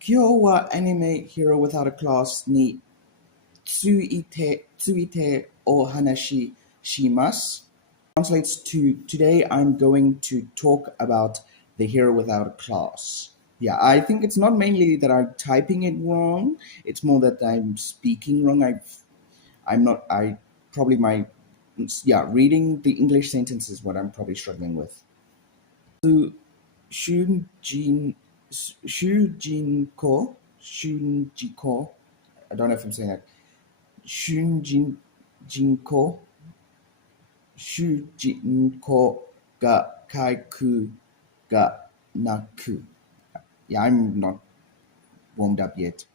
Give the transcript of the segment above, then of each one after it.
Kyo wa anime hero without a class ni tsuite o hanashi shimasu. Translates to today I'm going to talk about the hero without a class. Yeah, I think it's not mainly that I'm typing it wrong. It's more that I'm speaking wrong. I'm not. I probably my yeah. Reading the English sentence is what I'm probably struggling with. So Shunjin Shunjiko. I don't know if I'm saying that. Shunjinko Shujinko ga Kaiku ga Naku. Yeah, I'm not warmed up yet.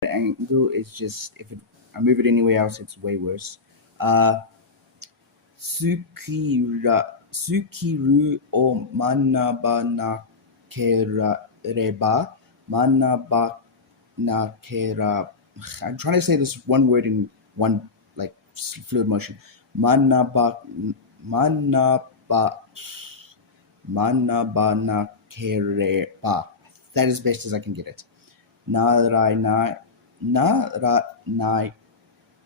The angle is just if I move it anywhere else, it's way worse. Uh, Sukiru o manaba I'm trying to say this one word in one like fluid motion. Manaba manaba Manabankereba. That is best as I can get it. Naranai Naranai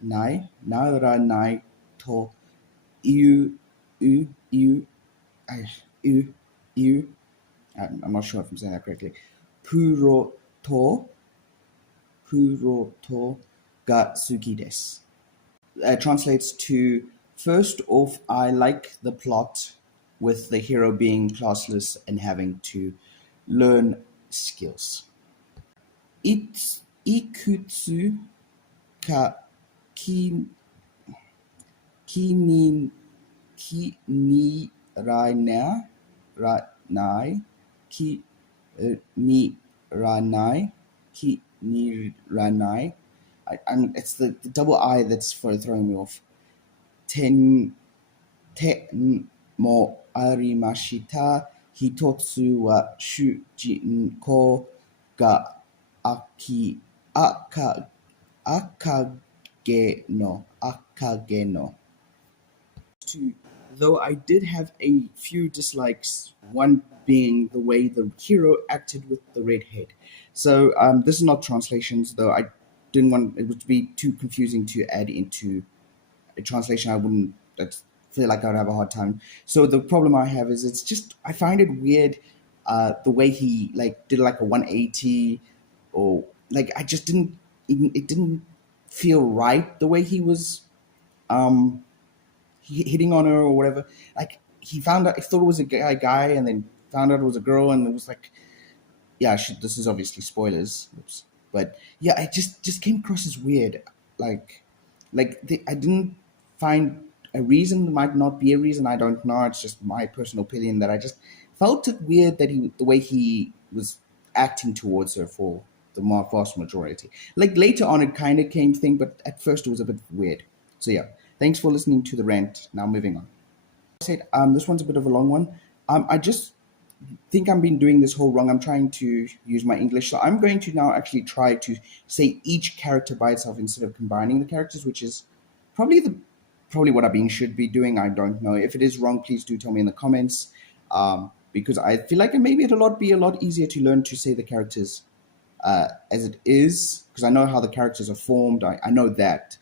Naranai to you you you you you I'm not sure if I'm saying that correctly. Puro to ga suki desu. Translates to first off, I like the plot with the hero being classless and having to learn skills. Ikutsu ka ki ki ni ranai ki ni ranai ki ni ranai. It's the double I that's throwing me off. Ten mo arimashita hitotsu wa shujinko ga akage no. Though I did have a few dislikes, one being the way the hero acted with the red head. So this is not translations, though I didn't want it would be too confusing to add into a translation. I wouldn't feel like I would have a hard time. So the problem I have is it's just I find it weird the way he like did like a 180 or like I just didn't it didn't feel right the way he was um hitting on her or whatever. Like he found out, he thought it was a guy, and then found out it was a girl, and it was like, yeah, this is obviously spoilers. Oops. But yeah, it just came across as weird. I didn't find a reason. There might not be a reason. I don't know. It's just my personal opinion that I just felt it weird that the way he was acting towards her for the vast majority. Like later on, it kind of came thing, but at first it was a bit weird. So yeah, thanks for listening to the rant. Now moving on. I said this one's a bit of a long one. I just think I've been doing this whole wrong. I'm trying to use my English, so I'm going to now actually try to say each character by itself instead of combining the characters, which is probably what I should be doing. I don't know. If it is wrong, please do tell me in the comments. Because I feel like maybe it'll be a lot easier to learn to say the characters as it is, because I know how the characters are formed. I know that.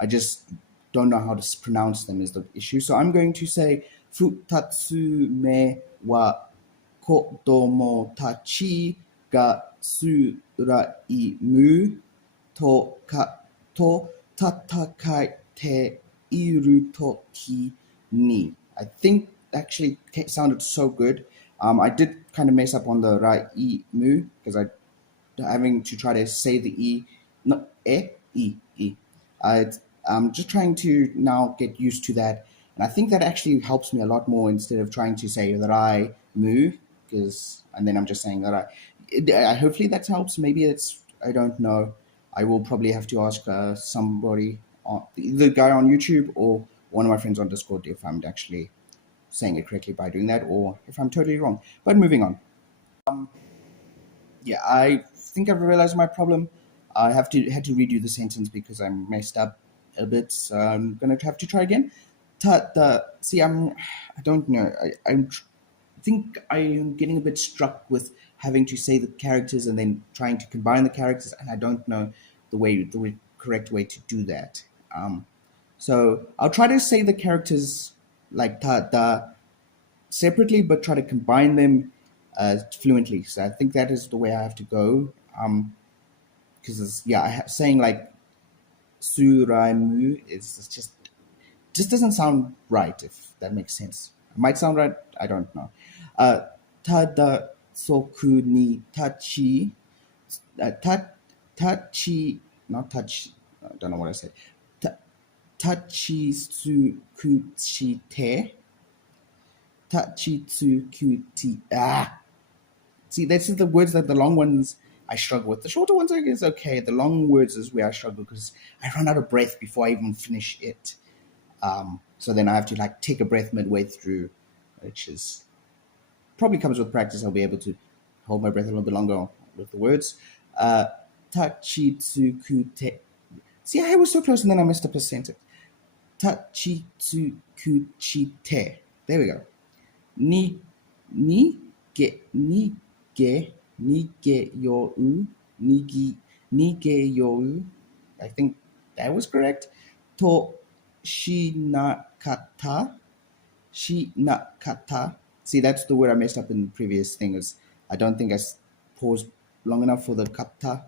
I just don't know how to pronounce them is the issue. So I'm going to say Futatsume wa kodomotachi ga suraimu to tatakaite iru toki ni. I think actually sounded so good. I did kind of mess up on the raimu because I having to try to say the e, no e. I'm just trying to now get used to that, and I think that actually helps me a lot more instead of trying to say that I move and then I'm just saying that hopefully that helps. Maybe it's I don't know. I will probably have to ask somebody, the guy on YouTube or one of my friends on Discord, if I'm actually saying it correctly by doing that, or if I'm totally wrong. But moving on. Yeah, I think I've realized my problem. I had to redo the sentence because I messed up a bit. So I'm gonna have to try again. I don't know. I think I am getting a bit struck with having to say the characters and then trying to combine the characters, and I don't know the correct way to do that. So I'll try to say the characters like ta da separately, but try to combine them fluently. So I think that is the way I have to go. Because saying like suraimu is just doesn't sound right, if that makes sense. It might sound right, I don't know. Tada soku ni tachi, tachi, not touch, I don't know what I said. Tachi tsukuchite, tachi tsukuti. See, this is the words that the long ones I struggle with. The shorter ones I guess okay. The long words is where I struggle because I run out of breath before I even finish it. So then I have to like take a breath midway through, which is probably comes with practice. I'll be able to hold my breath a little bit longer with the words. Tachitsukute. See, I was so close and then I missed a percentage. Tachitsukuchite. There we go. Ni ge you nige you. I think that was correct. To shinakata. Shinakata. See, that's the word I messed up in the previous thing. Is I don't think I paused long enough for the kata.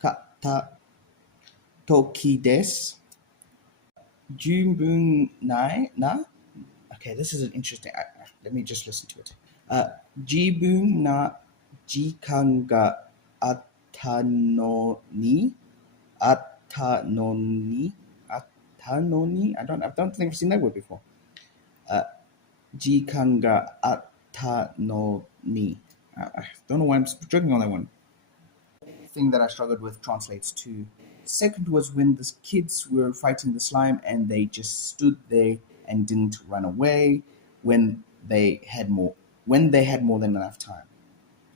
Kata. Toki des. Junbun nai na. Okay, this is an interesting. Let me just listen to it. Jibun na jikan ga atta no ni. Atanoni. Atanoni. I don't think I've seen that word before. Jikan ga atanoni. I don't know why I'm struggling on that one. Thing that I struggled with translates to. Second was when the kids were fighting the slime and they just stood there and didn't run away when they had more than enough time.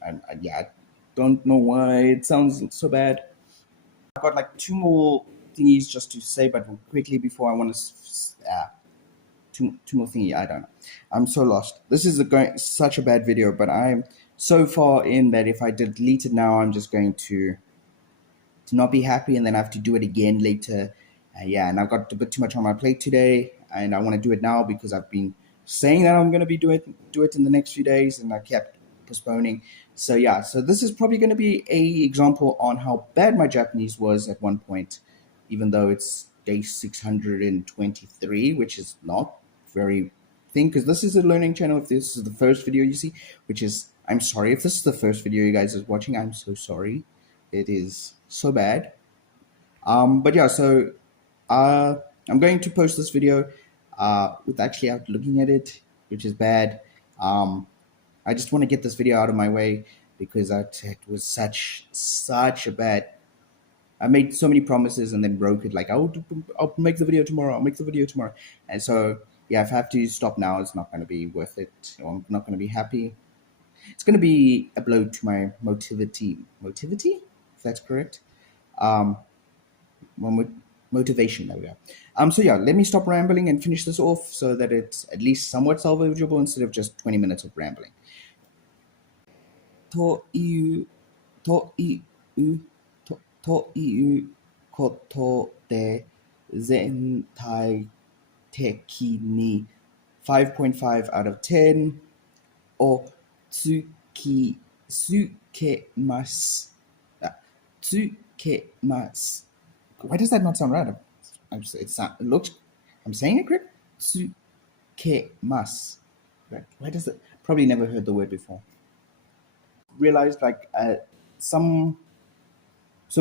And I don't know why it sounds so bad. I've got like two more thingies just to say, but quickly before I want to two more thingy. I don't know. I'm so lost. This is such a bad video, but I'm so far in that if I delete it now, I'm just going to not be happy, and then I have to do it again later. And I've got a bit too much on my plate today, and I want to do it now because I've been saying that I'm going to do it in the next few days, and I kept postponing. So this is probably going to be a example on how bad my Japanese was at one point, even though it's day 623, which is not very thing, because this is a learning channel. If this is the first video you see, which is, I'm sorry if this is the first video you guys are watching, I'm so sorry. It is so bad. But yeah, so I'm going to post this video with actually out looking at it, which is bad. I just want to get this video out of my way because it was such a bad. I made so many promises and then broke it. Like I'll make the video tomorrow. I'll make the video tomorrow. And so if I have to stop now, it's not going to be worth it. I'm not going to be happy. It's going to be a blow to my motivity, if that's correct. Motivation. There we go. So let me stop rambling and finish this off so that it's at least somewhat salvageable instead of just 20 minutes of rambling. ということで全体的に 5.5 out of 10をつけます。Why does that not sound right? I'm saying it correct? つけます. Why does it? Probably never heard the word before. Realized so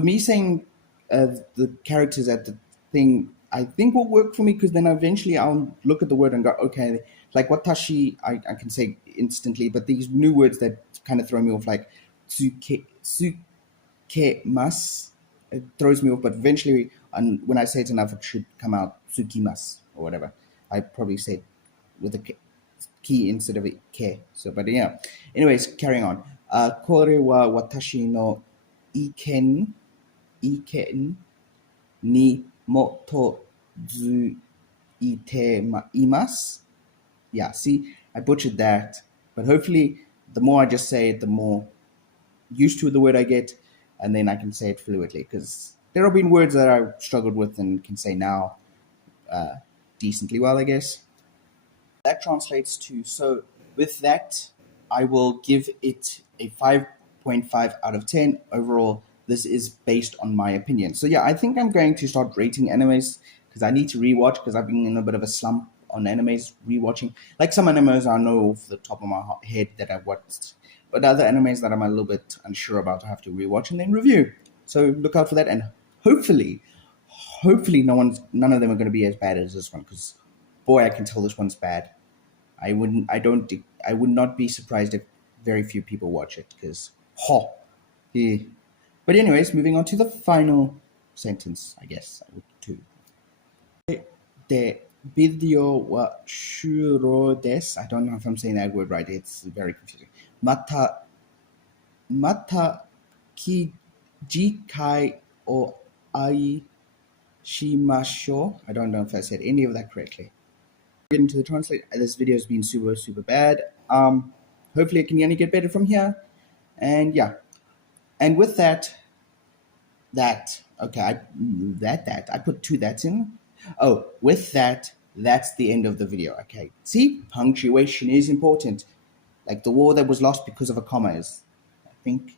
me saying the characters at the thing I think will work for me, because then eventually I'll look at the word and go, okay, like watashi I can say instantly, but these new words that kind of throw me off, like tsukemas, it throws me off, but eventually when I say it enough, it should come out tsukimas or whatever. I probably say it with a ki instead of a ke. So, but yeah. Anyways, carrying on. これは私の意見に基づいています. Yeah, see, I butchered that, but hopefully the more I just say it, the more used to the word I get, and then I can say it fluently. Because there have been words that I struggled with and can say now decently well, I guess. That translates to, so with that, I will give it a 5.5 out of 10 overall. This is based on my opinion. So yeah, I think I'm going to start rating animes because I need to rewatch, because I've been in a bit of a slump on animes rewatching. Like some animes I know off the top of my head that I've watched, but other animes that I'm a little bit unsure about, I have to rewatch and then review. So look out for that, and hopefully none of them are going to be as bad as this one, because boy, I can tell this one's bad. I would not be surprised if very few people watch it, because yeah. But anyways, moving on to the final sentence, I guess I would too. The video wa shuro desu. I don't know if I'm saying that word right. It's very confusing. Mata ki jikai o ai shimashou. I don't know if I said any of that correctly. Get into the translate. This video has been super bad. Hopefully it can only get better from here. And yeah. And with that okay, I put two that's in. Oh, with that, that's the end of the video. Okay. See, punctuation is important. Like the war that was lost because of a comma is, I think,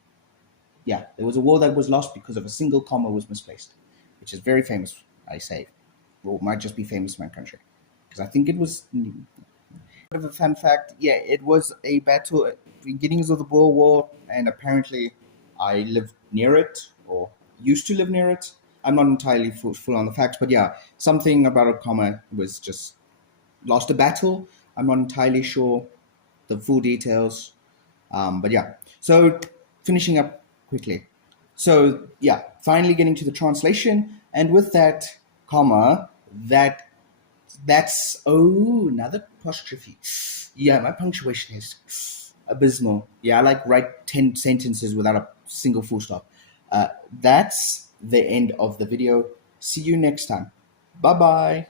yeah, there was a war that was lost because of a single comma was misplaced, which is very famous, I say, or might just be famous in my country, because I think it was. Bit of a fun fact, yeah, it was a battle at the beginnings of the Boer War, and apparently I lived near it, or used to live near it. I'm not entirely full on the facts, but yeah, something about a comma was just lost a battle. I'm not entirely sure the full details, but yeah. So finishing up quickly. So yeah, finally getting to the translation, and with that comma, that's another apostrophe. Yeah, my punctuation is abysmal. Yeah, I like write 10 sentences without a single full stop. That's the end of the video. See you next time. Bye bye.